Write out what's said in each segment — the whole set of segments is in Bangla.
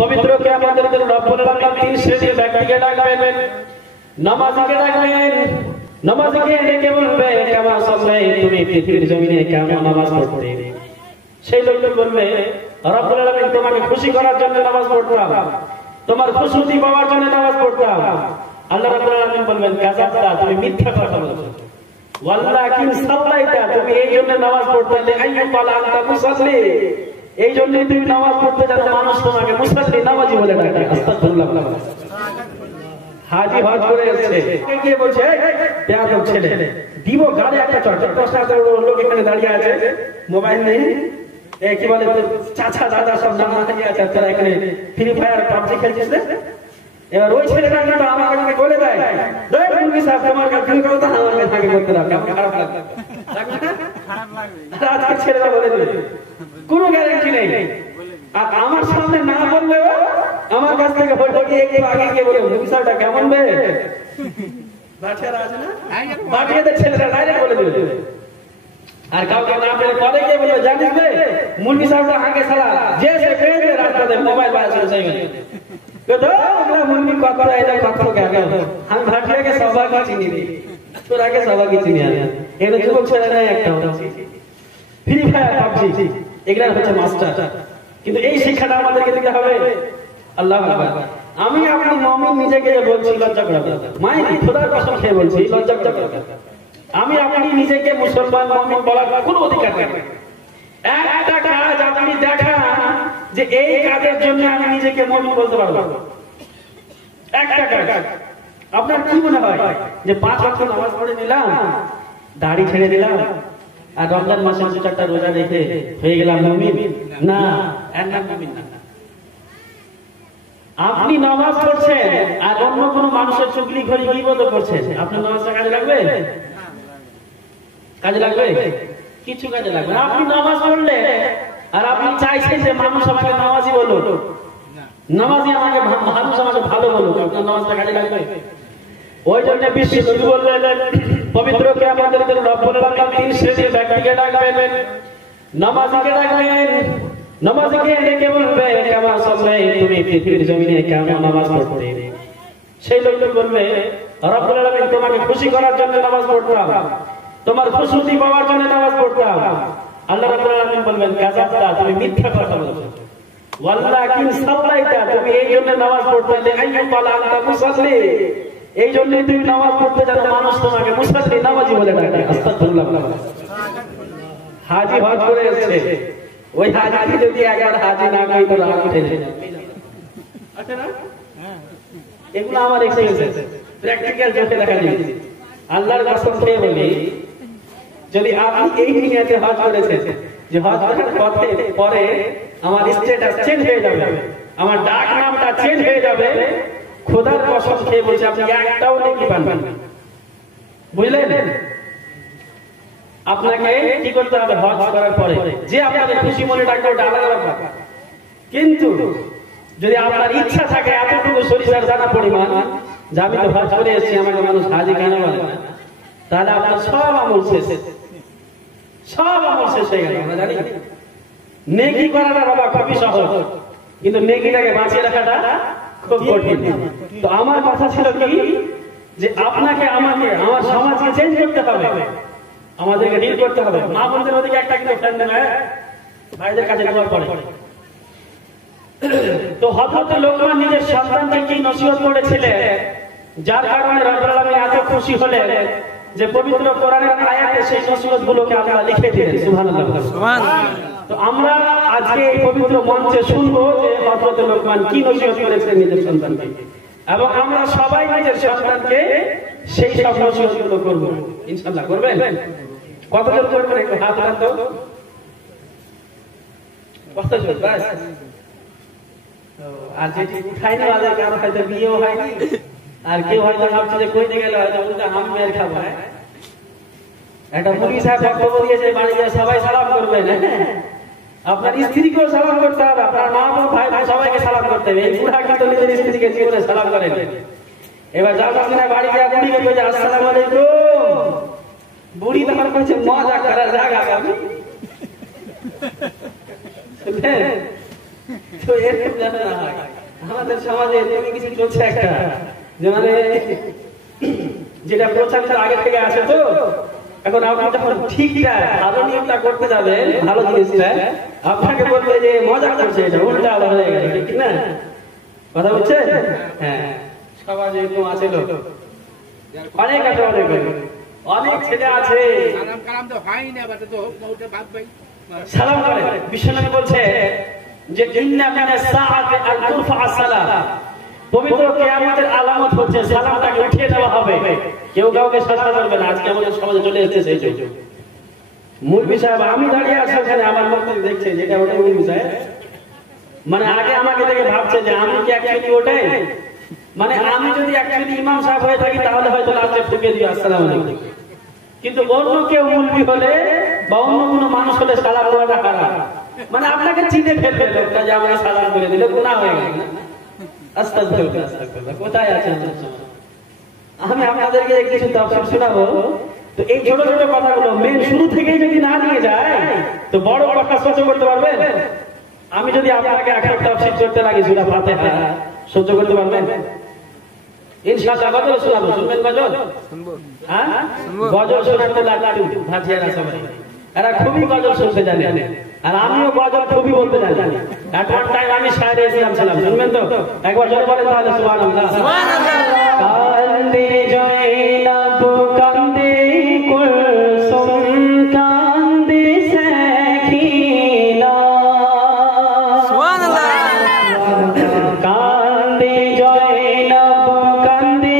পবিত্র কিয়ামতের দিন রব্বুল আলামিন তিন শ্রেণীর ব্যক্তিকে ডাকবেন। নামাজীকে ডাকবেন, নামাজীকে ডেকে বলবে কেমন সাল্লাই, তুমি পৃথিবীর জমিনে কেমন নামাজ পড়তে? সেই লোকটি বলবে রব্বুল আলামিন তোমাকে খুশি করার জন্য নামাজ পড়তাম, তোমার খুশি পাওয়ার জন্য নামাজ পড়তাম। আল্লাহ রাব্বুল আলামিন বলবেন কাযাবতা, তুমি মিথ্যা কথা বলছো। ওয়াল্লাকিন সাল্লাইতা, তুমি এই জন্য নামাজ পড়তে, লিআইয়ুকাল আনতা মুসাল্লি, এই জন্য তুমি নামাজ পড়তে যাতে মানুষ তোমাকে মুসাল্লি, নামাজি বলে ডাকে। আস্তাগফিরুল্লাহ। হাজি হজ করে এসেছে, কে বলছে বেয়াদব ছেলে, দিব গাড়ি একটা চট। 10টা লোক এখানে দাঁড়িয়ে আছে, মোবাইল নেই, কি বলে চাচা দাদা সব নাম দাঁড়িয়ে আছে, তারা এখানে ফ্রি ফায়ার পাবজি খেলছিস। এবার ওই ছেলেটা কিন্তু আমার কাছে বলে দেয়, মুরগি সাহেব তোমার কাছে কথা আমার কাছে আগে করতে লাগবে, খারাপ লাগবে, খারাপ লাগবে। আজকে ছেলেরা বলে দেবে, কোনো গ্যারান্টি নেই। আর আমার সামনে না বললেও আমার কাছ থেকে হয়তো একটু আগে গিয়ে বলে মুরগি সাহেবটা কেমন বে, বাচ্চারা আছে না, বাটিয়াদের ছেলেরা ডাইরেক্ট বলে দেবে। আর কাউকে না পেলে পরে গিয়ে বলবে জানিস বে মুরগি সাহেবটা আগে ছাড়া যে সে পেয়ে রাস্তাতে মোবাইল বাজছে সেইখানে মুরগি কত এটা কত গেল। আমি ভাটিয়াকে সবাইকে চিনি নি, তোর আগে সবাইকে চিনি। এগুলো যুবক ছেলেরা একটা ফ্রি ফায়ার পাবজি এগুলা হচ্ছে মাস্টার। কিন্তু এই শিক্ষাটা আমাদেরকে দিতে হবে। আল্লাহু আকবার। আমি আপনি মুমিন নিজেকে বলছি লজ্জা করবে, মায়ের খোদার কসম খেয়ে বলছি লজ্জা করবে। আমি আপনি নিজেকে মুসলমান মুমিন বলার কোনো অধিকার নেই। একটা কাজ আপনি দেখান যে এই কাজের জন্য আমি নিজেকে মুমিন বলতে পারবো, একটা কাজ। আপনার কি মনে হয় যে 5 ওয়াক্ত নামাজ পড়ে নিলাম, দাড়ি ছেড়ে দিলাম, আর রমজান মাসে 2-4টা রোজা রেখে হয়ে গেলাম মুমিন? না, একটা মুমিন না। আপনি নামাজ পড়ছেন আর অন্য কোনো মানুষের চুগলি করে গীবত করছেন, আপনার নামাজটা কাজে লাগবে? কাজে লাগবে? কিছু কাজে লাগবে না। আপনি নামাজ পড়লে আর আপনি চাইছেন যে মানুষ আমাকে নামাজি বলো, নামাজি আমাকে মানুষ আমাকে ভালো বলো, আপনার নামাজটা কাজে লাগবে? ওই জন্য বিশ্ব নবী বললেন পবিত্র কিয়ামতের দিন রব্বুল আলামিন তিন শ্রেণীর ব্যক্তিকে ডাকবেন। নামাজীকে ডাকবেন, নামাজীকে ডেকে বলবে কেমন সাল্লাই, তুমি পৃথিবীর জমিনে কেমন নামাজ পড়তে? সেই লোকটি বলবে রব্বুল আলামিন তোমাকে খুশি করার জন্য নামাজ পড়তাম, তোমার খুশি পাওয়ার জন্য নামাজ পড়তাম। আল্লাহ রাব্বুল আলামিন বলবেন কাযাবতা, তুমি মিথ্যা কথা বলছো। ওয়াল্লাকিন সাল্লাইতা, তুমি এই জন্য নামাজ পড়তে, লিআইয়ুকাল আনতা মুসাল্লি, এই জন্য তুমি নামাজ পড়তে যাতে মানুষ তোমাকে মুসাল্লি, নামাজি বলে ডাকে। আস্তাগফিরুল্লাহ। হাজি হজ করে এসেছে, ওই হাজি যদি একবার হাজি না কই তো রাগ উঠে যায়, আছে না? এগুলো আমার এক্সপেরিয়েন্স, প্র্যাকটিক্যাল চোখে দেখা দিয়েছে। আল্লাহর কসম খেয়ে বলি, যদি আপনি এই নিয়তে হজ করেছেন যে হজ করার পথে পরে আমার স্ট্যাটাস চেঞ্জ হয়ে যাবে, আমার ডাক নামটা চেঞ্জ হয়ে যাবে, খোদার কসম খেয়ে বলছি আপনি একটাও নেকি পাবেন না। বুঝলেন? আপনাকে কি করতে হবে? হজ করার পরে যে আপনাদের খুশি মনে ডাকবে ওটা আলাদা ব্যাপার, কিন্তু যদি আপনার ইচ্ছা থাকে এতটুকু সরিষার দানা পরিমাণ যে আমি তো হজ করে এসেছি, আমাকে মানুষ হাজি কেন বলে, তাহলে আপনার সব আমল শেষ, সব আমল শেষ হয়ে গেল। আমরা জানি নেকি করাটা বাবা খুবই সহজ, কিন্তু নেকিটাকে বাঁচিয়ে রাখাটা খুব কঠিন। তো আমার কথা ছিল কি যে আপনাকে আমাকে আমার সমাজকে চেঞ্জ করতে হবে, আমাদেরকে ডিল করতে হবে। মা বোনদের ওদিকে একটা কিন্তু ফ্রেন্ড নেয়, ভাইদের কাছে দোয়া করে। তো হযরত লোকমান নিজের সন্তানকে কি নসিহত করেছিলেন, যার কারণে রব্বুল আলামিন এত খুশি হলেন যে পবিত্র কোরআনের আয়াতে সেই নসিহতগুলোকে আল্লাহ লিখে দিলেন। সুবহানাল্লাহ, সুবহানাল্লাহ। তো আমরা আজকে এই পবিত্র মঞ্চে শুনবো যে হযরত লোকমান কি নসিহত করেছেন নিজের সন্তানকে, এবং আমরা সবাই নিজের সন্তানকে সেই সব নসিহতগুলো করব ইনশাআল্লাহ। করবেন? কতজন করবেন একটু হাত উঠান তো। কতজন? বাস। আর যেটি উঠাইনি ওদের কারো হয়তো বিয়েও হয়নি, আর কেউ হয়তো ভাবছে যে কইতে গেলে হয়তো উল্টা হাম মেয়ের খাবো। একটা মুরগি সাহেব বক্তব্য দিয়েছে, বাড়ি গিয়ে সবাই সালাম করবেন, আপনার স্ত্রীকেও সালাম করতে হবে, আপনার মা বোন ভাই ভাই সবাইকে সালাম করতে হবে। এই বুড়া কিন্তু নিজের স্ত্রীকে জীবনে সালাম করেন। এবার যাওয়ার সময় বাড়ি গিয়ে বুড়িকে বলছে আসসালামু আলাইকুম, বুড়ি তখন বলছে মজা করার জায়গা। তো এরকম জানা না হয় আমাদের সমাজে এরকম কিছু চলছে একটা যে মানে যেটা প্রচারের আগে থেকে আসে তো এখন আপনি যখন ঠিকঠাক ভালো নিয়মটা করতে যাবেন ভালো জিনিসটা আপনাকে বলবে যে মজা করছে এটা উল্টা আবার হয়ে গেল ঠিক না কথা বলছে হ্যাঁ সমাজে এরকম আছে লোক অনেক আছে অনেক ছেলে আছে সালাম করে বিশ্বনবী বলছে যে ইন্না মিনাস সাআতি আন তুরফা as-সালাম পবিত্র কিয়ামতের আলামত হচ্ছে সালামটাকে উঠিয়ে দেওয়া হবে কেউ কাউকে সালাম করবে না আজকে আমাদের সমাজে চলে এসেছে এই যে মুলবি সাহেব আমি দাঁড়িয়ে আছি ওখানে আমার বক্তব্য দেখছে যেটা ওটা মুলবি সাহেব মানে আগে আমাকে দেখে ভাবছে যে আমি কি অ্যাকচুয়ালি ওটাই মানে আমি যদি অ্যাকচুয়ালি ইমাম সাহেব হয়ে থাকি তাহলে হয়তো লাস্টে ঠুকে দিই আসসালামু আলাইকুম কিন্তু অন্য কেউ মুলবি হলে বা অন্য কোনো মানুষ হলে সালাম দেওয়াটা হারাম মানে আপনাকে চিনে ফেলবে লোকটা যে আমাকে সালাম করে দিলে গুনাহ হয়ে গেল আস্তাগফিরুল্লাহ আস্তাগফিরুল্লাহ কোথায় আছেন আমি আপনাদেরকে কিছু তাফসীর শোনাবো তো এই ছোট ছোট কথাগুলো মেন শুরু থেকেই যদি না নিয়ে যায় তো বড় কথা সহ্য করতে পারবেন আমি যদি আপনাকে একটা তাফসীর করতে লাগি সূরা ফাতিহা সহ্য করতে পারবেন ইনশাআল্লাহ গজল শোনাবো শুনবেন গজল শুনবো হ্যাঁ গজল শোনাতে লাগলাম ভাজিয়ারা সবাই এরা খুবই গজল শুনতে জানে আর আমিও গজল খুবই বলতে জানি এট ওয়ান টাইম আমি শায়রে ইসলাম ছিলাম শুনবেন তো একবার জোরে বলেন তাহলে সুবহানাল্লাহ সুবহানাল্লাহ কান্দে জয়নাব কান্দে কুলসুম কান্দে সাকিনা সুবহানাল্লাহ কান্দে জয়নাব কান্দে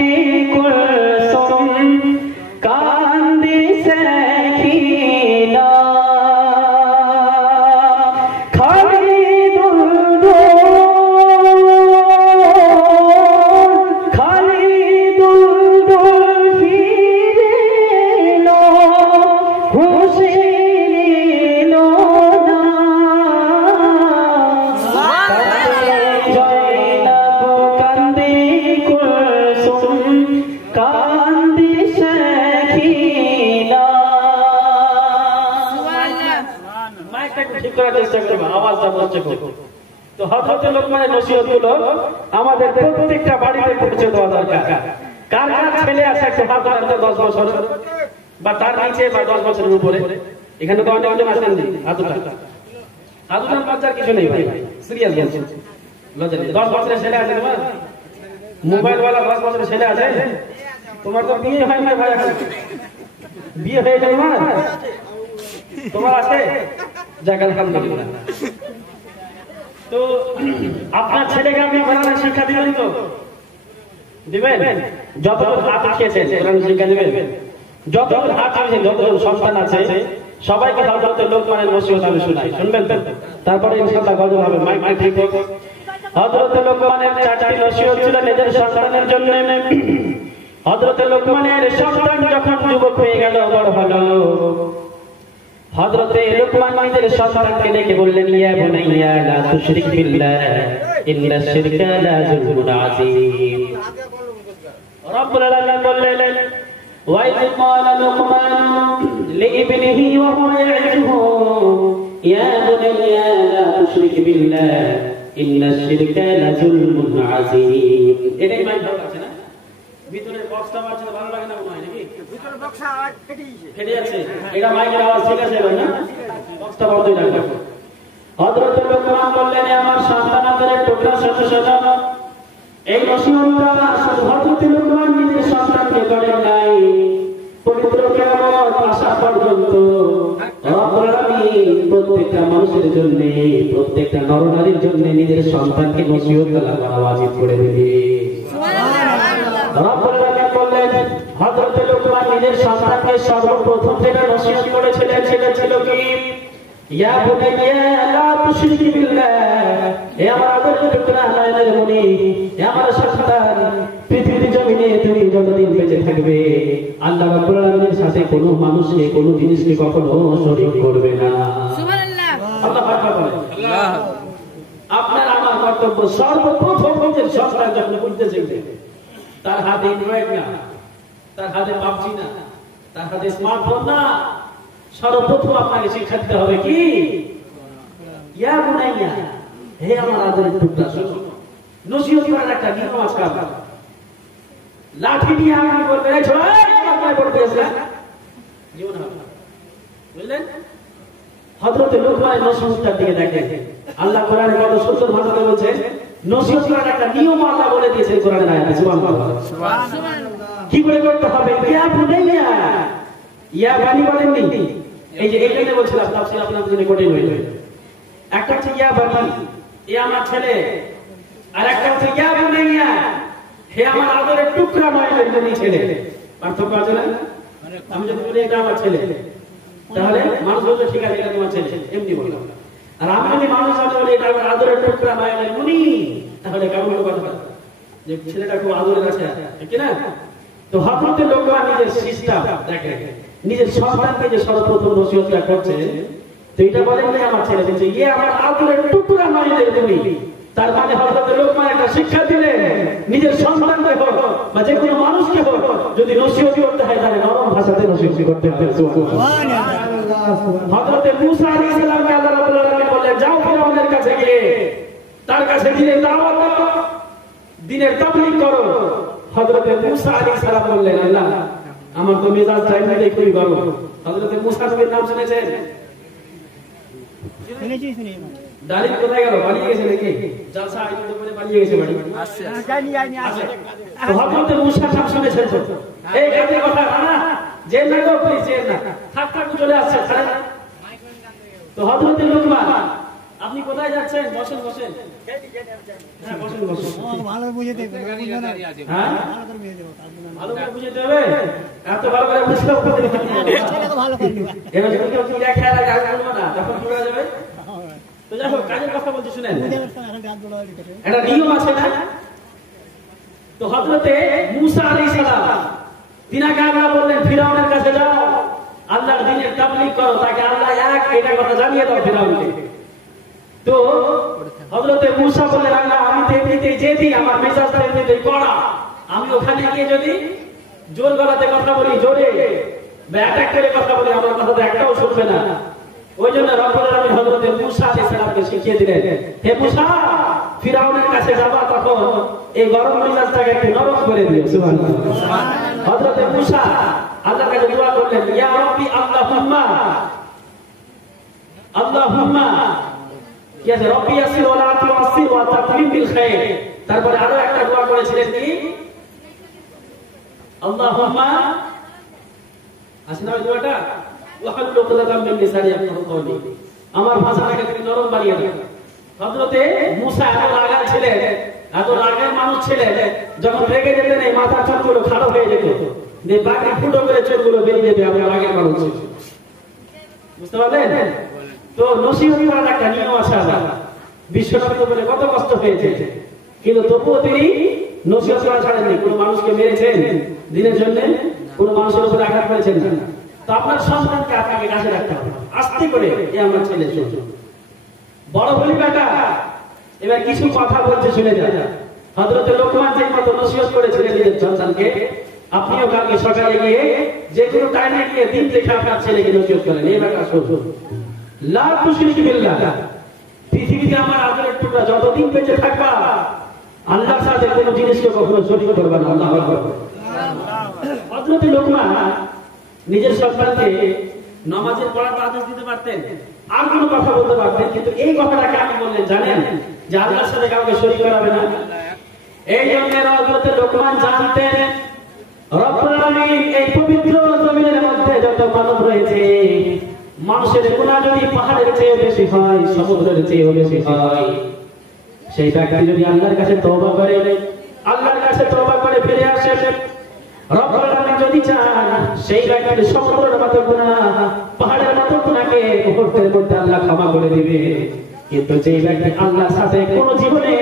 কুলসুম কান্দে সাকিনা তো হযরত লোকমানের নসিহতগুলো আমাদের প্রত্যেকটা বাড়িতে পৌঁছে দেওয়া দরকার কার কার ছেলে আছে একটু হাত তুলতে 10 বছর বা তার নিচে বা 10 বছরের উপরে এখানে তো অনেক অনেক আছেন আদুটার বাচ্চার কিছু নেই ভাই সিরিয়াস বলছি লজ্জা নেই 10 বছরের ছেলে আছে তোমার মোবাইল वाला 10 বছরের ছেলে আছে তোমার তো বিয়ে হয় না ভাই এখন বিয়ে হয়ে যায় না তোমার আছে যাক আলহামদুলিল্লাহ তো আপনার ছেলেকে আপনি কোরআনের শিক্ষা দিবেন তো দিবেন যতজন হাত খেয়েছেন কোরআনের শিক্ষা দিবেন যতজন হাত খেয়েছেন যতজন সন্তান আছে সবাইকে হযরত লোকমানের নসিহত আমি শোনাই শুনবেন তো তারপরে ইনশাআল্লাহ গজল হবে মাইক ঠিক হোক হযরত লোকমানের চারটি নসিহত ছিল নিজের সন্তানের জন্য হযরত লোকমানের সন্তান যখন যুবক হয়ে গেল বড় হলো হযরতে লুকমান নিজের সন্তানকে ডেকে বললেন ইয়া বুনাইয়া লা তুশরিক বিল্লাহ ইন্নাশ শিরকা লা যুলমুন আযীম রব্বুল আলামিন বললেন ওয়া ইয ক্বালা লুকমান লিইবনিহি ওয়া হুয়া ইয়াইযুহু ইয়া বুনাইয়া লা তুশরিক বিল্লাহ ইন্নাশ শিরকা লা যুলমুন আযীম এটাই মাইক আছে না ভিতরের বক্সটা মারছে ভালো লাগে না মনে হয় নাকি ভিতরের বক্সটা ফেটে যাচ্ছে এটা মাইকের আওয়াজ ঠিক আছে না বক্সটা বন্ধ হয়ে যাবে হযরত লোকমান বললেন আমার সন্তানদের টুকরা শত শত এই নসিহতটা শুধু হযরত লোকমান নিজের সন্তানকে করেন নাই পবিত্র কিয়ামত আসা পর্যন্ত রব্বুল আলামিন প্রত্যেকটা মানুষের জন্য প্রত্যেকটা নরনারীর জন্য নিজের সন্তানকে নসিহত করা ওয়াজিব করে দিবে রব্বুল আলামিন বললেন হযরত লোকমান নিজের সন্তানকে সর্বপ্রথম যেটা নসিহত করেছিলেন সেটা ছিল কি ইয়া বুনাইয়া লা তুশরিক বিল্লাহ হে আমার আদরের টুকরা নয়নের মনি হে আমার সন্তান পৃথিবীর জমিনে তুমি যতদিন বেঁচে থাকবে আল্লাহ রাব্বুল আলামিনের সাথে কোনো মানুষকে কোনো জিনিসকে কখনো শরীক করবে না সুবহানাল্লাহ আল্লাহু আকবার আল্লাহ আপনার আমার কর্তব্য সর্বপ্রথম নিজের সন্তান যখন বলতে চাইবে তার হাতে অ্যান্ড্রয়েড না তার হাতে পাবজি না তার হাতে স্মার্টফোন না সর্বপ্রথম আপনাকে শিক্ষা দিতে হবে কি ইয়া বুনাইয়া হে আমার আদরের টুকরা শোনো, নসিহত করার একটা নিয়ম আছে। লাঠি নিয়ে আপনি বলবেন এই ছোড়া মাথায় পড়তে আসলে জীবন হবে না, বুঝলেন? হযরতে লুকমান নসিহতটার দিকে দেখেন। আল্লাহ কোরআনে কত সুন্দর ভাষাতে বলছে, নসিহত করার একটা নিয়ম আল্লাহ বলে দিয়েছে কোরআনের আয়াতে। সুবহানাল্লাহ, কি করে করতে হবে? ইয়া বুনাইয়া, ইয়া বানি বলেননি, এই যে এইখানে বলছিলাম তাফসীর আপনাদের জন্য কঠিন হয়ে যাবে। একটা হচ্ছে ইয়া বানি, এ আমার ছেলে, আর একটা হচ্ছে ইয়া বুনাইয়া, হে আমার আদরের টুকরা নয়নের মনি ছেলে। পার্থক্য আছে না? আমি যদি বলি এটা আমার ছেলে, তাহলে মানুষ বলবে ঠিক আছে এটা তোমার ছেলে, এমনি বললাম। আর আমি যদি মানুষ বলি এটা আমার আদরের টুকরা নয়নের মনি, তাহলে কেমন কথা যে ছেলেটা খুব আদরের আছে, ঠিক না? তো হযরতে লুকমান নিজের সিস্টেম দেখেন, নিজের সন্তানকে যে সর্বপ্রথম নসিহতটা করছে, তো এটা বলেন না আমার ছেলে, বলছে ইয়ে আমার আদরের টুকরা নয়নের মনি। তার মানে হযরতে লুকমান একটা শিক্ষা দিলেন, নিজের সন্তানকে হোক বা যে কোনো মানুষকে হোক যদি নসিহত করতে হয় তাহলে নরম ভাষাতে নসিহত করতে হবে। সুবহানাল্লাহ। হযরতে মূসা আলাইহিস সালামকে আল্লাহ রাব্বুল আলামিন বললেন যাও ফিরআউনের কাছে গিয়ে তার কাছে গিয়ে দাওয়াত দাও, দ্বীনের তাবলীগ করো। হযরতে মূসা আলাইহিস সালাম বললেন আল্লাহ আমার তো মেজাজ চাইলে খুবই গরম। হযরতে মূসা নবীর নাম শুনেছেন? শুনেছি। দাঁড়িয়ে কোথায় গেল? পালিয়ে গেছে নাকি? জালসা আয়োজিত করে পালিয়ে গেছে বাড়ি? তো হযরতে মূসা নাম শুনেছেন তো? এই কাজের কথা না, যে না গো প্লিজ যে না, থাক থাক চলে আসছে ছাড়েন। তো হযরতে লুকমান আপনি কোথায় যাচ্ছেন? বসেন বসেন। হ্যাঁ বসেন বসেন। ভালো বুঝে দেব, হ্যাঁ ভালো করে বুঝে দেব, ভালো করে বুঝে দেবে। এত ভালো করে বুঝতে হবে এটা তো ভালো করে দিবা। এবার যদি কেউ কি দেখা লাগে আর বলবো না, তখন কি করা যাবে? তো দেখো কাজের কথা বলতে শুনেন, একটা নিয়ম আছে না? তো হযরতে মূসা আলাইহিস সালাম তিনাকে আল্লাহ বললেন ফিরআউনের কাছে যাও, আল্লাহর দ্বীনের তাবলীগ করো, তাকে আল্লাহ এক এটা কথা জানিয়ে দাও ফিরআউনকে। তো হযরতে মূসা বললেন আল্লাহ আমি তো এমনিতেই যেতেই আমার মেজাজটা এমনিতেই কড়া, আমি ওখানে গিয়ে যদি জোর গলাতে কথা বলি, জোরে বা অ্যাটাক করে কথা বলি, আমার কথা তো একটাও শুনবে না। ওই জন্য রব্বুল আলামিন হযরতে মূসা আলাইহিস সালামকে শিখিয়ে দিলেন, হে মূসা ফিরআউনের কাছে যাবা তখন এই গরম মেজাজটাকে একটু নরম করে দিও। সুবহানাল্লাহ। হযরতে মূসা আল্লাহর কাছে দোয়া করলেন, ইয়া রাব্বি আল্লাহুম্মা আল্লাহুম্মা, কি আছে? রব্বি ইয়াসির ওয়া লা তুআসির ওয়া তাকলিম বিল খাইর। তারপরে আরো একটা দোয়া করেছিলেন কি আল্লাহুম্মা, আসলে ওই দোয়াটা ওয়াহলুল উকদাতাম মিন লিসানি ইয়াফকাহু কওলি, আমার ভাষাটাকে তুমি নরম বানিয়ে দাও। হযরতে মূসা এত রাগা ছিলেন, এত রাগের মানুষ ছিলেন, যখন রেগে যেতেন এই মাথার চুলগুলো খাড়া হয়ে যেত, যে বাকি ফুটো করে চুলগুলো বেরিয়ে যেতে, আমরা রাগের মানুষ, বুঝতে পারলেন? তো নসিহত করার একটা নিয়ম আছে। বিশ্বনবী তো বলে কত কষ্ট হয়েছে, কিন্তু তবুও তিনি নসিহত করা ছাড়েননি। কোনো মানুষকে মেরেছেন দিনের জন্য, কোনো মানুষের উপরে আঘাত করেছেন না। তো আপনার সন্তানকে আপনাকে কাছে রাখতে হবে, আস্তে করে এ আমার ছেলে বড় বলি বেটা এবার কিছু কথা বলছে শুনে যান। হযরতে লুকমান যে মত নসিহত করেছিলেন নিজের সন্তানকে, আপনিও কালকে সকালে গিয়ে যে কোনো টাইমে গিয়ে দিন দেখে আপনার ছেলেকে নসিহত করেন, এই বেটা শুনুন লা তুশরিক বিল্লাহ, পৃথিবীতে আমার আদরের টুকরা যতদিন বেঁচে থাকবা আল্লাহর সাথে কোনো জিনিসকে কখনো শরীক করবে না। আল্লাহু আকবার। হযরতে লুকমান নিজের সন্তানকে নামাজের পড়ার আদেশ দিতে পারতেন, আর কোনো কথা বলতে পারতেন, কিন্তু এই কথাটাকে আপনি বললেন জানেন যে আল্লাহর সাথে কাউকে শরীক করাবে না। এই জন্য হযরতে লুকমান জানতেন রব্বুল আলামিন এই পবিত্র জমিনের মধ্যে যত মানব রয়েছে, মানুষের গুনাহ যদি পাহাড়ের চেয়ে বেশি হয়, সমুদ্রের চেয়ে বেশি হয়, সেই ব্যক্তি যদি আল্লাহর কাছে তওবা করে, আল্লাহর কাছে তওবা করে ফিরে আসে, রব্বুল আলামিন যদি চান সেই ব্যক্তির সমুদ্রের মতো গুনাহ, পাহাড়ের মতো গুনাহকে মুহূর্তের মধ্যে আল্লাহ ক্ষমা করে দিবে। কিন্তু যে ব্যক্তি আল্লাহর সাথে কোন জীবনে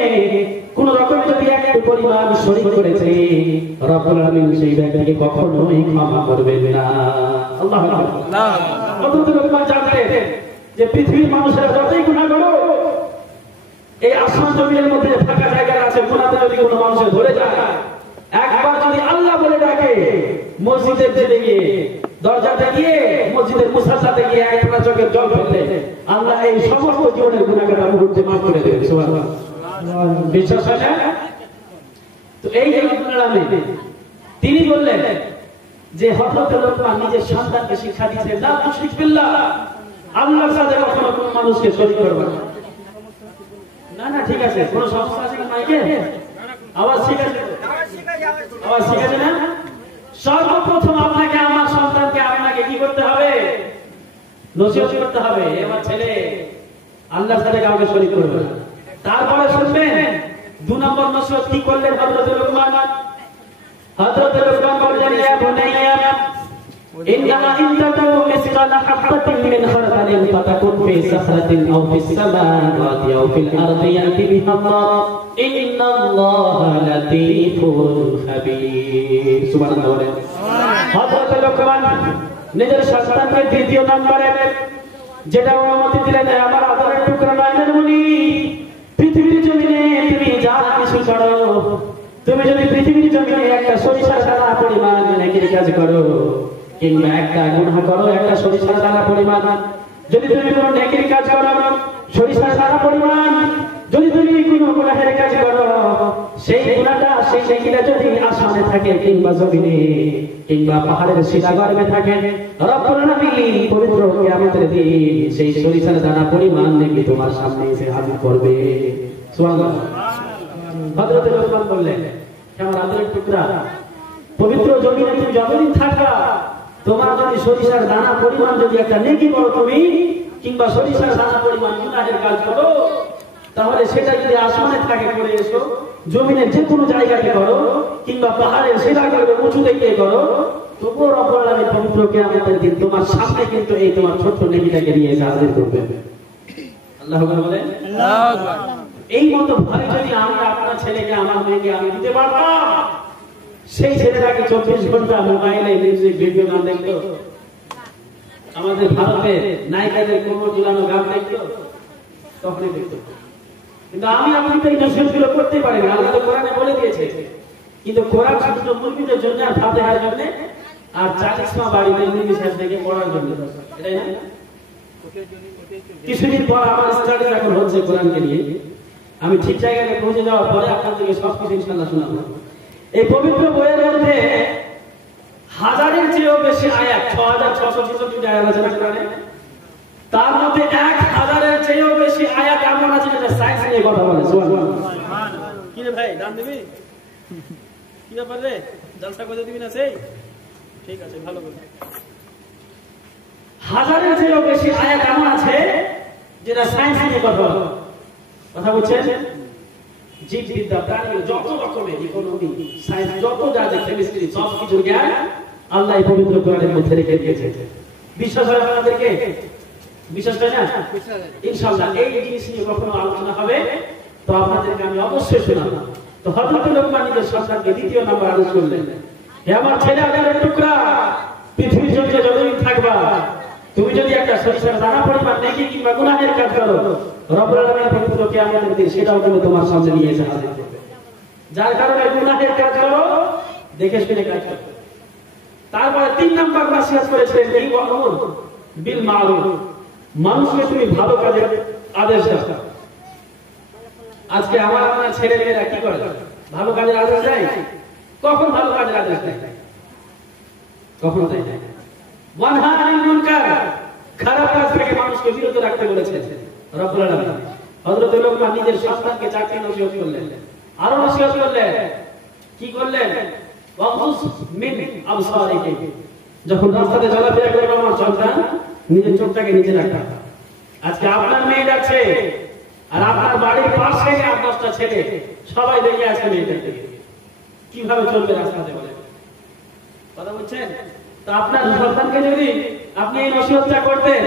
কোন রকম যদি একটু পরিমাণ শরীক করেছে, রব্বুল আলামিন সেই ব্যক্তিকে কখনোই ক্ষমা করবেন না। আল্লাহু আকবার। হযরত লুকমান জানতেন যে পৃথিবীর মানুষেরা যতই গুনাহ করো, এই আসমান জমিনের মধ্যে ফাঁকা জায়গা আছে, গুনাহতে যদি কোনো মানুষের ধরে যায়, একবার যদি আল্লাহ বলে ডাকে মসজিদের দিকে গিয়ে দরজাতে গিয়ে মসজিদের মুসাল্লাতে গিয়ে এক ফোঁটা চোখের জল ফেললে আল্লাহ এই সমস্ত জীবনের গুনাহগার মুহূর্তে মাফ করে দেবে। সুবহানাল্লাহ। বিশ্বাস হয় না? তো এই যে তিনি বললেন যে হযরত লোকমান নিজের সন্তানকে শিক্ষা দিয়েছেন, লা তুশরিক বিল্লাহ, আল্লাহর সাথে কখনো কোনো মানুষকে শরীক করবে না। না না ঠিক আছে, কোনো সমস্যা আছে কি মাইকে? আওয়াজ ঠিক আছে? আওয়াজ ঠিক আছে না? সর্বপ্রথম আপনাকে আমার সন্তানকে আপনাকে কি করতে হবে? নসিহত করতে হবে, আমার ছেলে আল্লাহর সাথে কাউকে শরীক করবে না। তারপরে শুনবেন 2 নম্বর নসিহত কি করলেন হযরত লোকমান? হযরত লোকমান বললেন, ইয়া বুনাইয়া ইন্নামা ইনতাকু মিসকালা হাববাতিন মিন খারদালিন ফাতাকুন ফি সাখরাতিন আও ফিস সামাওয়াতি আও ফিল আরদি ইয়াতি বিহাল্লাহ ইন্নাল্লাহা লাতীফুন খাবীর। সুবহানাল্লাহ। হযরত লোকমান নিজের সন্তানকে দ্বিতীয় নম্বরে যেটা অনুমতি দিলেন, আমার আদরের টুকরা নয়নের মনি, পৃথিবীর জমিনে তুমি যা কিছু করো, তুমি যদি পৃথিবীর জমিনে একটা সরিষার দানা পরিমাণ নেকির কাজ করো কিংবা একটা গুনাহ করো, একটা সরিষার দানা পরিমাণ যদি তুমি কোনো নেকির কাজ করো, সরিষার দানা পরিমাণ যদি তুমি কোনো গুনাহের কাজ করো, সেই গুনাহটা সেই নেকিটা যদি আসমানে থাকে কিংবা জমিনে কিংবা পাহাড়ের শিলাগর্ভে থাকে, রব্বুল আলামিন পবিত্র কিয়ামতের দিন সেই সরিষার দানা পরিমাণ নেকি তোমার সামনে এসে হাজির করবে। সুবহানাল্লাহ। হযরত লোকমান বললেন, আমার আদরের টুকরা, পবিত্র জমিনে তুমি যতদিন থাকবা, তোমার যদি সরিষার দানা পরিমাণ যদি একটা নেকি করো তুমি কিংবা সরিষার দানা পরিমাণ গুনাহের কাজ করো, তাহলে সেটা যদি আসমানে থাকে করে এসো, জমিনের যে কোনো জায়গাতে করো কিংবা পাহাড়ের শিলাগর্ভে উঁচু দিকে করো, তবুও রব্বুল আলামিন পবিত্র কিয়ামতের দিন তোমার সামনে কিন্তু এই তোমার ছোট্ট নেকিটাকে নিয়ে এসে হাজির করবে। আল্লাহু আকবার বলেন। আল্লাহু আকবার। এই মতো ভয় যদি আমি আপনার ছেলেকে আমার মেয়েকে আমি দিতে পারতাম, সেই ছেলেটাকে 24 ঘন্টা মোবাইলে মিউজিক ভিডিও গান দেখতো, আমাদের ভারতে নায়িকাদের কোমর ঝুলানো গান দেখতো, তখনই দেখতো। কিন্তু আমি আপনি তো এই নসিহতগুলো করতে পারি না, আল্লাহ তো কোরআনে বলে দিয়েছে। কিন্তু কোরআন শুধু মুমিনদের জন্য আর ফাতিহার জন্য আর 40 মা বাড়িতে মুমিন সাহেব থেকে পড়ার জন্য, এটাই না? কিছুদিন পর আমার স্টাডি এখন হচ্ছে কোরআনকে নিয়ে, আমি ঠিক জায়গায় পৌঁছে যাওয়ার পরে আপনাদেরকে সবকিছু ইনশাআল্লাহ শোনাবো। এই পবিত্র বইয়ের মধ্যে 1000-এর চেয়েও বেশি আয়াত, 6666 আয়াত আছে কোরআনে। তার মধ্যে 1000-এর চেয়েও বেশি আয়াত এমন আছে যেটা সায়েন্স নিয়ে কথা বলে। সুবহানাল্লাহ। কি রে ভাই, দান দিবি? কি ব্যাপার রে, জলসা করে দিবি না? সেই ঠিক আছে, ভালো করে। 1000-এর চেয়েও বেশি আয়াত এমন আছে যেটা সায়েন্স নিয়ে কথা বলছেন। জীববিদ্যা, প্রাণী, যত রকমের ইকোনমি, সায়েন্স, যত যা আছে, কেমিস্ট্রি, সব কিছু জ্ঞান আল্লাহ এই পবিত্র কোরআনের মধ্যে রেখে দিয়েছে। বিশ্বাস হয় আপনাদেরকে? বিশ্বাস হয় না? ইনশাআল্লাহ এই জিনিস নিয়ে কখনো আলোচনা হবে তো আপনাদেরকে আমি অবশ্যই শোনাবো। তো হযরত লোকমান নিজের সন্তানকে দ্বিতীয় নম্বর আদেশ করলেন, হে আমার ছেলে আদরের টুকরা, পৃথিবীর জমিনে যতদিন থাকবা, তুমি যদি একটা সরিষার দানা পরিমাণ নেকি কিংবা গুনাহের কাজ করো, রব্বুল আলামিন পবিত্র কিয়ামতের দিন সেটাও তুমি তোমার সামনে নিয়ে এসে হাজির করবে। যার কারণে গুনাহের কাজ করো, দেখে শুনে কাজ করো। তারপরে 3 নম্বর নসিহত করেছিলেন, এই ওয়ামুর বিল মারুফ, মানুষকে তুমি ভালো কাজের আদেশ দাও। আজকে আমার আপনার ছেলেমেয়েরা কি করে? ভালো কাজের আদেশ দেয়? কখন ভালো কাজের আদেশ দেয়? কখন দেয় না? ওয়ানহা আনিল মুনকার, খারাপ কাজ থেকে মানুষকে বিরত রাখতে বলেছেন রব্বুল আলামিন। হযরত লোকমান নিজের সন্তানকে 4টি নসিহত করলেন, আরো নসিহত করলেন। কি করলেন? ওয়াগহুস মিন আবসারিহি, যখন রাস্তাতে চলাফেরা করবে আমার সন্তান, নিজের চোখটাকে নিচে রাখা। আজকে আপনার মেয়ে যাচ্ছে আর আপনার বাড়ির পাশে 8-10টা ছেলে সবাই দেখে আসছে মেয়েটাকে, কিভাবে চলবে রাস্তাতে বলে কথা বলছেন? তা আপনার সন্তানকে যদি আপনি এই নসিহতটা করতেন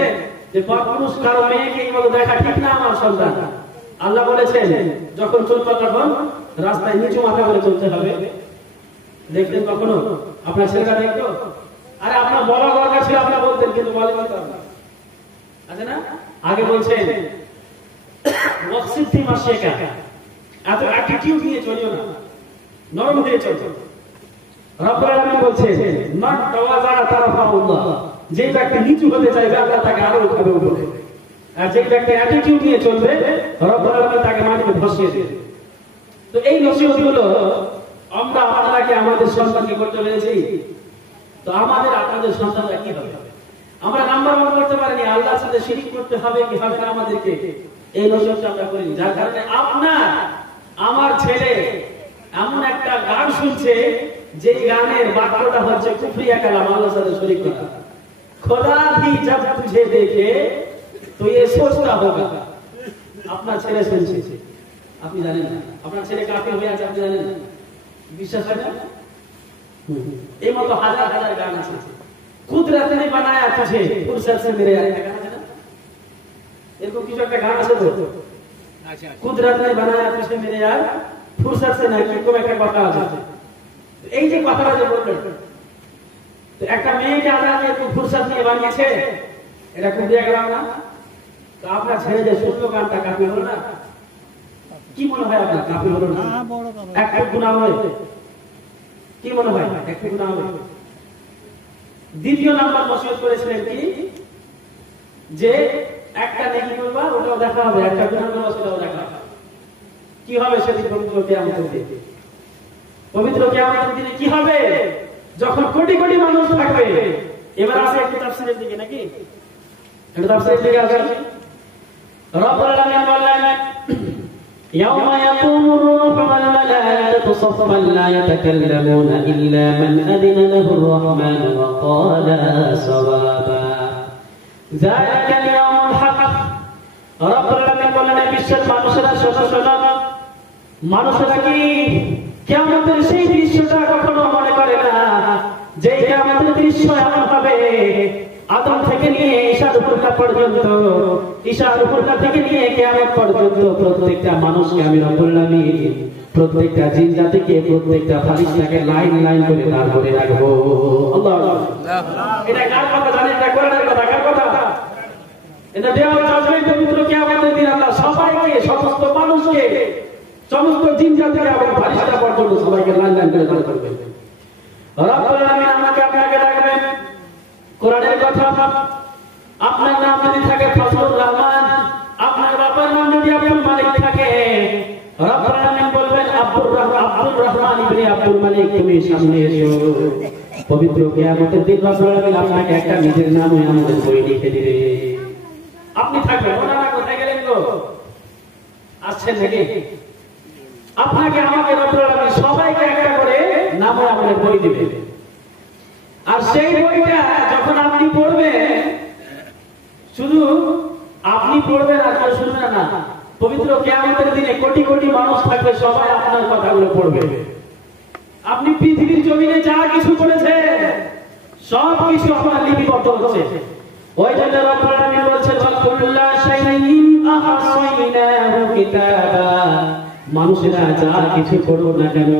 যে পরপুরুষ কারো মেয়েকে এইভাবে দেখা ঠিক না আমার সন্তান, আল্লাহ বলেছেন যখন চলবে তখন রাস্তায় নিচু মাথা করে চলতে হবে, দেখতেন কখনো? আপনার ছেলেরা দেখতো? আরে আপনার বলা দরকার ছিল, আপনার বলতেন, কিন্তু বলে আছে না? আগে বলছেন ওয়াকসিফি মাশিকা, এত অ্যাটিটিউড নিয়ে চলিও না, নরম হয়ে চলো। রব্বুল আলামিন বলছে মান তাওয়াযা তারাফাউল্লাহ, যে ব্যক্তি নিচু হতে চাইবে আল্লাহ তাকে আরো উঠাবে উপরে, আর যে ব্যক্তি অ্যাটিটিউড নিয়ে চলবে রব্বুল আলামিন তাকে মাটিতে ধসিয়ে দেবে। তো এই নসিহতগুলো আমরা আপনাকে আমাদের সন্তানকে করতে পেরেছি, তো আমাদের আপনাদের সন্তানরা কি হবে? আমরা নাম্বার ওয়ান করতে পারিনি, আল্লাহর সাথে শিরক করতে হবে কি হবে না আমাদেরকে, এই নসিহতটা আমরা করিনি। যার কারণে আপনার আমার ছেলে এমন একটা গান শুনছে যে গানের বাক্যটা হচ্ছে কুফরিয়া কালাম, আল্লাহর সাথে শরীক করা। খোদা ভি জব তুঝে দেখে তো ये सोचता होगा। আপনার ছেলে শুনছে, আপনি জানেন না, আপনার ছেলে কাফির হয়ে আছে আপনি জানেন না, বিশ্বাস হয় না? এই মতো হাজার হাজার গান আছে। কুদরত ने बनाया तुझे फुर्सत से मेरे यार, গান আছে না এরকম কিছু একটা গান আছে তো, আচ্ছা কুদরত ने बनाया तुझे मेरे यार फुर्सत से না, কি কোন একটা কথা আছে। এই যে কথাটা যে বললেন, তো একটা মেয়েকে আল্লাহ একটু ফুরসত নিয়ে বানিয়েছে, এটা খুব দিয়ে গেলাম না? তো আপনার ছেলে যে শুনলো গানটা কাফির হলো না? কি মনে হয় আপনার, কাফির হলো না? একটা গুনাহ হয়, কি মনে হয় একটা গুনাহ হয়? দ্বিতীয় নাম্বার নসিহত করেছিলেন কি, যে একটা নেকি করবা ওটাও দেখা হবে, একটা গুনাহ করবা সেটাও দেখা হবে। কি হবে সেদিন পবিত্র কিয়ামতের দিনে? পবিত্র কিয়ামতের দিনে কি হবে? যখন কোটি কোটি মানুষ থাকবে। এবার আসে একটু তাফসীরের দিকে, নাকি একটু তাফসীরের দিকে আসেন। রব্বুল আলামিন বললেন ইয়াউমা ইয়াকুমুর রূহু ওয়াল মালায়েকাতু সাফফান লা ইয়াতাকাল্লামুনা ইল্লা মান আযিনা লাহুর রাহমানু ওয়া ক্বালা সাওয়াবা যালিকাল ইয়াউমুল হক। রব্বুল আলামিন বললেন বিশ্বের মানুষেরা শোনো, মানুষেরা কি কিয়ামতের সেই দৃশ্যটা কখনো মনে করে না, যে কিয়ামতের দৃশ্য এমন হবে আদম থেকে নিয়ে ঈসা রূহুল্লাহ পর্যন্ত, ঈসা রূহুল্লাহ থেকে নিয়ে কিয়ামত পর্যন্ত প্রত্যেকটা মানুষকে আমি রব্বুল আলামিন প্রত্যেকটা জিন জাতিকে প্রত্যেকটা ফেরেশতাকে লাইন লাইন করে দাঁড় করে রাখবো। আল্লাহু আকবার। এটা কার কথা জানেন? এটা কোরআনের কথা। কার কথা? এটা দেওয়ার জাজমেন্ট পবিত্র কিয়ামতের দিন আল্লাহ সবাইকে, সমস্ত মানুষকে, সমস্ত জিন জাতিকে এবং ফেরেশতা পর্যন্ত সবাইকে লাইন লাইন করে দাঁড় করবেন। রব্বুল আলামিন আমাকে আপনাকে ডাকবেন। কোরআনের কথা, আপনার নাম যদি থাকে ফজলুর রহমান, আপনার বাবার নাম যদি আব্দুল মালিক থাকে, রব্বুল আলামিন বলবেন আব্দুর রহমান ইবনে আব্দুল মালিক তুমি সামনে এসো। পবিত্র কিয়ামতের দিন রব্বুল আলামিন আপনাকে একটা নিজের নাম আমাদের বই লিখে দিবে। আপনি থাকবেন, ওনারা কোথায় গেলেন গো? আসছেন নাকি? আপনাকে আমাকে রব্বুল আলামিন সবাইকে একটা করে নাম আমাদের বই দিবে। আর সেই বইটা যখন আপনি পড়বেন, শুধু আপনি পড়বেন আর কেউ শুনবে না, পবিত্র কিয়ামতের দিনে কোটি কোটি মানুষ থাকবে, সবাই আপনার কথাগুলো পড়বে। আপনি পৃথিবীর জমিনে যা কিছু করেছেন সব কিছু আপনার লিপিবদ্ধ হচ্ছে। ওই জন্য রব্বুল আলামিন বলছেন কুল্লা শাইইন আহসাইনাহু কিতাবা, মানুষেরা যা কিছু করুক না কেন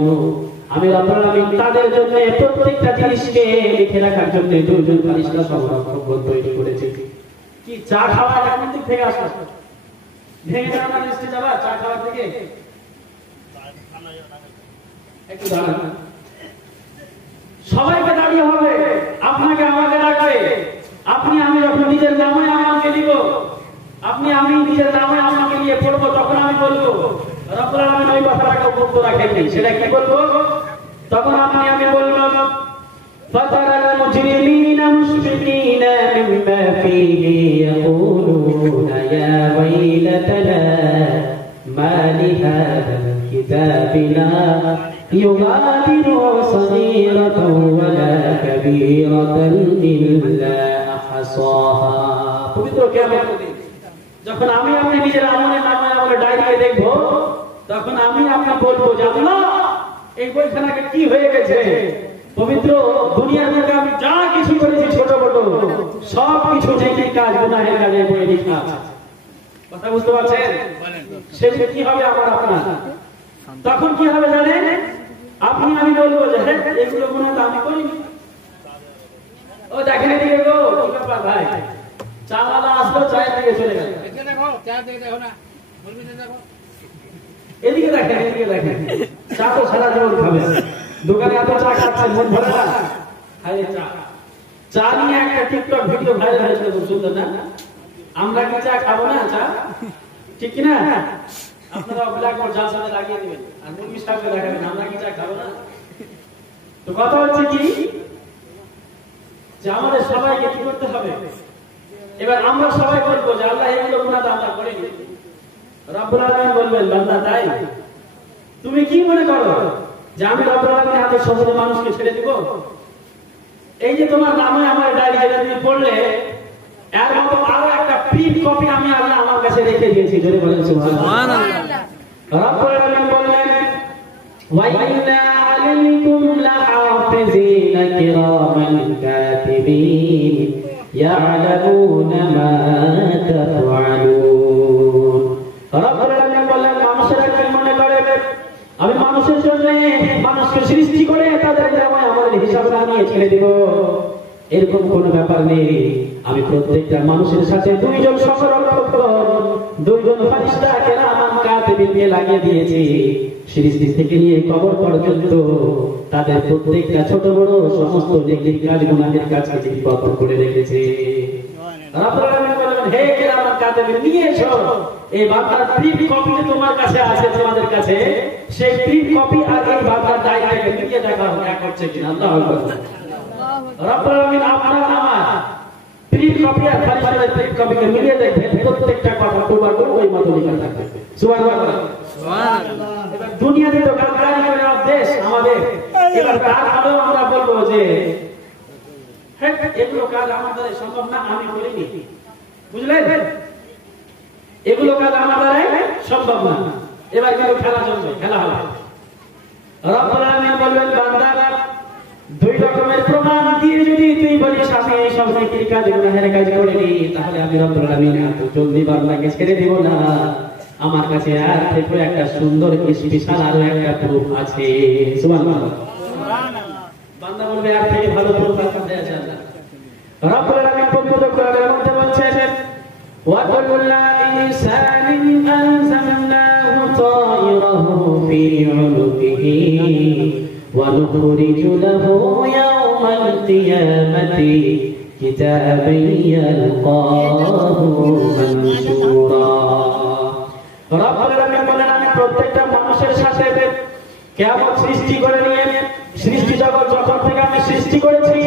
আমি রব্বুল আলামিন তাদের জন্য প্রত্যেকটা জিনিসকে লিখে রাখার জন্য দুজন ফেরেশতা সংরক্ষক তৈরি করেছি। কি চা খাওয়া কোন দিক থেকে আসে? ভেঙে যাওয়া না লিস্টে যাবা চা খাওয়ার থেকে? একটু দাঁড়ান, সবাইকে দাঁড়িয়ে হবে, আপনাকে আমাকে ডাকবে। আপনি আমি যখন নিজের নামে আমাকে দিব, আপনি আমি নিজের নামে আমাকে নিয়ে পড়বো, তখন আমি বলবো রব্বুল আলামিন ওই কথাটাকে বলতে রাখেননি, সেটা কি বলবো? তখন আমি বলবো ফাতারাল মুজরিমিনা মুশফিকিনা মিম্মা ফীহি ইয়াকুলুনা ইয়া ওয়াইলাতানা মা লিহাদাল কিতাবি লা ইউগাদিরু সগীরাতান ওয়ালা কাবীরাতান ইল্লা আহসাহা। পবিত্র কিয়ামতের দিন যখন আমি আপনি নিজের আমলের নামে আমাদের ডায়েরিতে দেখবো, তখন আমি আপনি বলবো যে আল্লাহ এই বইখানাকে কি হয়ে গেছে? পবিত্র দুনিয়ার মধ্যে আমি যা কিছু করেছি ছোট বড় সব কিছু নেকির কাজ গুনাহের কাজে বইয়ে লেখা আছে। কথা বুঝতে পারছেন? শেষে কি হবে আমার আপনার? তখন কি হবে জানেন? আপনি আমি বলবো যে হ্যাঁ এগুলো গুনাহ তো আমি করিনি। ও দেখেন এদিকে গো, কি ব্যাপার ভাই? চাওয়ালা আসলো, চায়ের দিকে চলে গেল। দেখো চা দিকে দেখো না, বলবি না দেখো। এদিকে দেখেন, এদিকে দেখেন, চা তো সারা জীবন খাবে, দোকানে এত চা খাচ্ছেন মন ভরে না? আরে চা চা নিয়ে একটা টিকটক ভিডিও ভাইরাল হয়েছিল, খুব সুন্দর না? আমরা কি চা খাবো না? চা ঠিক কি না? আপনারা ব্ল্যাকবোর্ড যার সাথে লাগিয়ে দিবেন আর মুরগির সাথে দেখাবেন, আমরা কি চা খাবো না? তো কথা হচ্ছে কি যে আমাদের সবাইকে কি করতে হবে? এবার আমরা সবাই বলবো যে আল্লাহ এগুলো গুনাহ আমরা করিনি। রব্বুল আলামিন বলবেন বান্দা তাই তুমি কি মনে করো যে আমি রব্বুল আলামিনের হাতে সহজে মানুষকে ছেড়ে দিব? এই যে তোমার নামে আমার ডায়েরি যেটা তুমি পড়লে এর মতো আরো একটা প্রিন্ট কপি আমি আল্লাহ আমার কাছে রেখে দিয়েছি। জোরে বলেন সুবহানাল্লাহ। রব্বুল আলামিন বললেন ওয়া ইন্না আলাইকুম লাহাফিজিনা কিরামান কাতিবিন ইয়ালামুনা মা তাফআলুন। রব্বুল আলামিন বললেন মানুষেরা কি মনে করে আমি মানুষের জন্য মানুষকে সৃষ্টি করে তাদের জামায় আমার হিসাব নিয়ে ছেড়ে দিব? এরকম কোনো ব্যাপার নেই। আমি প্রত্যেকটা মানুষের সাথে দুইজন সংরক্ষক, দুইজন ফারিস্তা কেরামান কাতিবিন দিয়ে লাগিয়ে দিয়েছি। সৃষ্টি থেকে নিয়ে কবর পর্যন্ত তাদের প্রত্যেকটা ছোট বড় সমস্ত নেকির কাজ গুনাহের কাজকে লিপিবদ্ধ করে রেখেছে। রব্বুল আলামিন বলেন হে কেরামান কাতিবিন নিয়ে এসো এই বান্দার প্রিন্ট কপি যে তোমার কাছে আছে, তোমাদের কাছে সেই প্রিন্ট কপি আর এই বান্দার ডায়েরিটাকে মিলিয়ে দেখা এক হচ্ছে কিনা। আল্লাহু আকবার। রব্বুল আলামিন আপনার আমার প্রিন্ট কপি আর ফারিস্তাদের প্রিন্ট কপিকে মিলিয়ে দেখবেন প্রত্যেকটা কথা তোমার ওই মতো লেখা থাকবে। সুবহানাল্লাহ সুবহানাল্লাহ। এবার দুনিয়াতে তো গাদ্দারি করে দেশ আমাদের, এবার তারপরেও আমরা বলবো যে হ্যাঁ এগুলো কাজ আমাদের সম্ভব না, আমি করিনি। বুঝলেন? এগুলো কাজ আমার দ্বারাই সম্ভব না। এবার কিন্তু খেলা চলবে, খেলা হবে। রব্বুল আলামিন বলবেন বান্দা দুই রকমের প্রমাণ দিয়ে যদি তুই বলিস আমি এই সব নেকির কাজ গুনাহের কাজ করিনি, তাহলে আমি রব্বুল আলামিন এত জলদি বান্দাকে ছেড়ে দেব না। আমার কাছে আর থেকে একটা সুন্দর স্পেশাল আরো একটা প্রুফ আছে। সুবহানাল্লাহ সুবহানাল্লাহ। বান্দা বলবে আর থেকে ভালো প্রুফ আছে আল্লাহ। রব্বুল আলামিন পবিত্র কোরআনের মধ্যে বলছেন ওয়া কুল্লু ইনসানিন আনজালনাহু তায়রাহু ফি উনুকিহি ওয়া নুখরিজু লাহু ইয়াওমাল কিয়ামাতি কিতাবান ইয়ালকাহু মানশুরা। রব্বুল আলামিন বলেন আমি প্রত্যেকটা মানুষের সাথে কিয়ামত সৃষ্টি করে নিয়ে সৃষ্টি জগৎ যখন থেকে আমি সৃষ্টি করেছি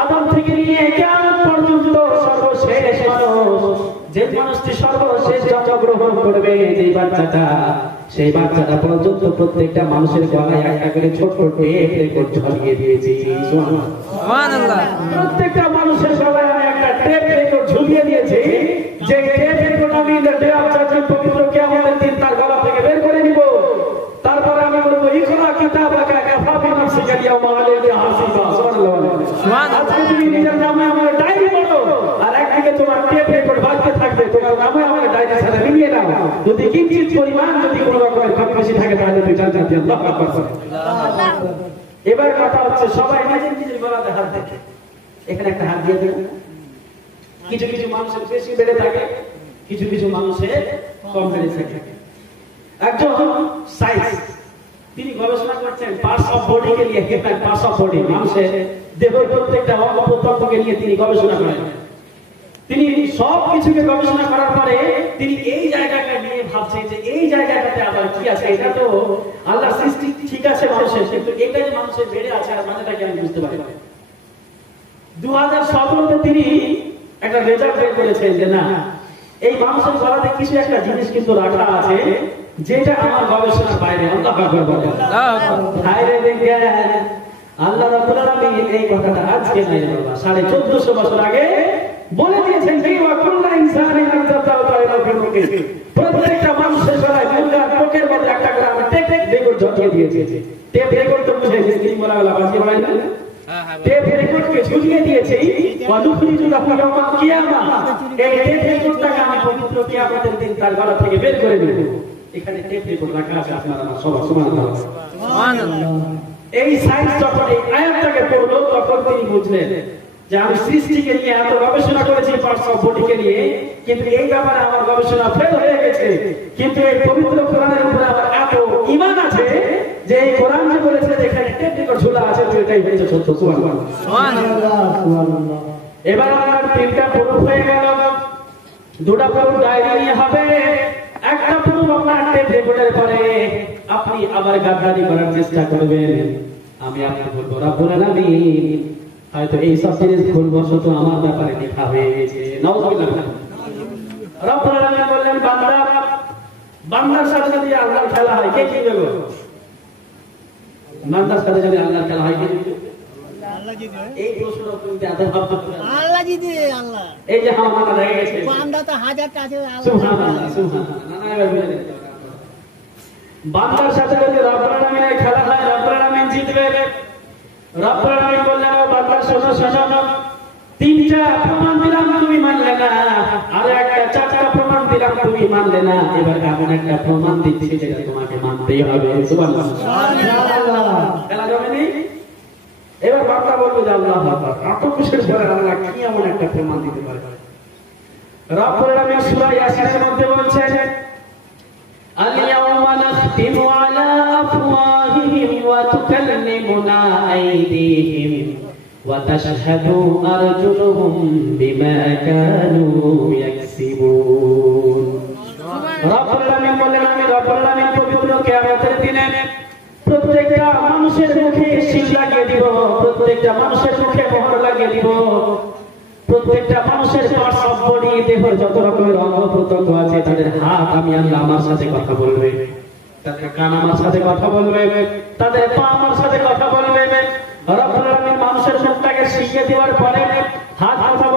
আদম থেকে নিয়ে কিয়ামত পর্যন্ত সর্বশেষ মানুষ যে মানুষটি সর্বশেষ জন্মগ্রহণ করবে যেই বাচ্চাটা, সেই বাচ্চাটা পর্যন্ত প্রত্যেকটা মানুষের গলায় একটা করে ছোট টেপ রেকর্ড ঝুলিয়ে দিয়েছি। সুবহানাল্লাহ। প্রত্যেকটা মানুষের গলায় আমি একটা টেপ রেকর্ড ঝুলিয়ে দিয়েছি, যে টেপ রেকর্ড আমি ডে অফ জাজমেন্ট পবিত্র কিয়ামতের দিন তার গলা থেকে বের করে নিব। তারপরে আমি বলবো ইকরা কিতাবাকা কাফা বিনাফসিকা ইয়াওমা আলাইকা হাসিবা। সুবহানাল্লাহ সুবহানাল্লাহ। আজকে তুমি নিজের নামে আমার ডায়েরি পড়ো আর একদিকে তোমার টেপ রেকর্ড বাজতে থাকবে, তোমার নামে আমার ডায়েরি সাথে মিলিয়ে নাও। যদি কিঞ্চিত পরিমাণ যদি কোনো রকমের কম বেশি থাকে তাহলে তুই জান্নাতি। আল্লাহু আকবার। এবার কথা হচ্ছে সবাই নিজের নিজের গলাতে হাত দেখে, এখানে একটা হাত দিয়ে দেবে। কিছু কিছু মানুষের বেশি বেড়ে থাকে, কিছু কিছু মানুষের কম বেড়ে থাকে। একজন সায়েন্স তিনি গবেষণা করছেন পার্টস অফ বডি কে নিয়ে, পার্টস অফ বডি মানুষের দেহের প্রত্যেকটা অঙ্গ প্রত্যঙ্গকে নিয়ে তিনি গবেষণা করেন। তিনি সব কিছুকে গবেষণা করার পরে তিনি এই জায়গাটা নিয়ে ভাবছেন যে এই জায়গাটাতে আবার কি আছে। এটা তো আল্লাহর সৃষ্টি ঠিক আছে মানুষের, কিন্তু এটা যে মানুষের বেড়ে আছে আর মানেটাকে আমি বুঝতে পারি না। 2017-তে তিনি একটা রেজাল্ট বের করেছেন যে না এই মানুষের গলাতে কিছু একটা জিনিস কিন্তু রাখা আছে যেটা আমার গবেষণার বাইরে। আল্লাহু আকবার বলেন। বাইরে দেখেন আল্লাহ রাব্বুল আলামিন এই কথাটা আজকে নয় বাবা 1450 বছর আগে বলে দিয়েছেন যে ওয়া কুল্লু ইনসানিন আনজালনাহু তায়রাহু ফি উনুকিহি। প্রত্যেকটা মানুষের গলায় মুন্ডার টোকের মধ্যে একটা করে আমি টেপ রেকর্ড ঝুলিয়ে দিয়েছি। টেপ রেকর্ড তো বুঝে স্ক্রিন বলা বাজিয়ে বলেন না, টেপ রেকর্ডকে ঝুলিয়ে দিয়েছি ওয়া নুখরিজু লাহু ইয়াওমাল কিয়ামা। এই টেপ রেকর্ডটাকে আমি পবিত্র কিয়ামতের দিন তার গলা থেকে বের করে নেব। এখানে টেপ রেকর্ড রাখা আছে, আপনারা সবাই সুবহানাল্লাহ সুবহানাল্লাহ। এই সায়েন্স যখন এই আয়াতটাকে পড়লো তখন তিনি বুঝলেন যে আমি সৃষ্টিকে নিয়ে এত গবেষণা করেছি পার্টস অফ বডিকে নিয়ে, কিন্তু এই ব্যাপারে আমার গবেষণা ফেল হয়ে গেছে। কিন্তু এই পবিত্র কোরআনের উপরে আমার এত ঈমান আছে যে এই কোরআন যে বলেছে এখানে টেপ রেকর্ড ঝোলা আছে তো এটাই হয়েছে সত্য। সুবহানাল্লাহ। এবার আমার 3টা প্রুফ হয়ে গেল, 2টা প্রুফ ডায়েরি নিয়ে হবে, একটা প্রুফ আপনার টেপ রেকর্ডের পরে আপনি আবার গাদ্দারি করার চেষ্টা করবেন। আমি আপনাকে বলবো রব্বুল আলামিন হয়তো এই সব জিনিস ভুলবশত আমার ব্যাপারে লেখা হয়ে গেছে। নাউযুবিল্লাহ। রব্বুল আলামিন বললেন বান্দার সাথে যদি আল্লাহর খেলা হয় কে জিতবে গো? বান্দার সাথে যদি আল্লাহর খেলা হয় কে জিতবে? আল্লাহ জিতবে। এই প্রশ্ন কিন্তু আল্লাহ জিতবে। আল্লাহ এই যে হামানা হয়ে গেছে, বান্দা তো হাজারটা আছে। সুবহানাল্লাহ সুবহানাল্লাহ। না না এবার বান্দার সাথে যদি রব্বুল আলামিনের খেলা হয় রব্বুল আলামিন জিতবে। রব্বুল আলামিন বললেন ও বান্দা শোনো শোনো, 3টা প্রমাণ দিলাম তুমি মানলে না, আর একটা 4টা প্রমাণ দিলাম তুমি মানলে না, এবার এমন একটা প্রমাণ দিচ্ছি যেটা তোমাকে মানতেই হবে। সুবহানাল্লাহ সুবহানাল্লাহ। খেলা যাবে না। এবার বান্দা বলবে যে আল্লাহু আকবার, এত খুশির পরে আল্লাহ কি এমন একটা প্রমাণ দিতে পারে? রব্বুল আলামিন সূরা ইয়াসিনের মধ্যে বলছেন اليوم نختم على أفواههم وتكلمنا أيديهم وتشهد أرجلهم بما كانوا يكسبون। রব্বুল আলামিন বলেন আমি রব্বুল আলামিন পবিত্র কিয়ামতের দিনে প্রত্যেকটা মানুষের মুখে সিল লাগিয়ে দিব, প্রত্যেকটা মানুষের মুখে মোহর লাগিয়ে দিব, প্রত্যেকটা মানুষের সব বডি দেহ যত রকমের অঙ্গ প্রত্যঙ্গ আছে তাদের হাত আমি আল্লাহ আমার সাথে কথা বলবে, তাদের কান আমার সাথে কথা বলবে, তাদের পা আমার সাথে কথা বলবে। রব্বুল আলামিন মানুষের মুখটাকে শিখিয়ে দেওয়ার পরে হাত কথা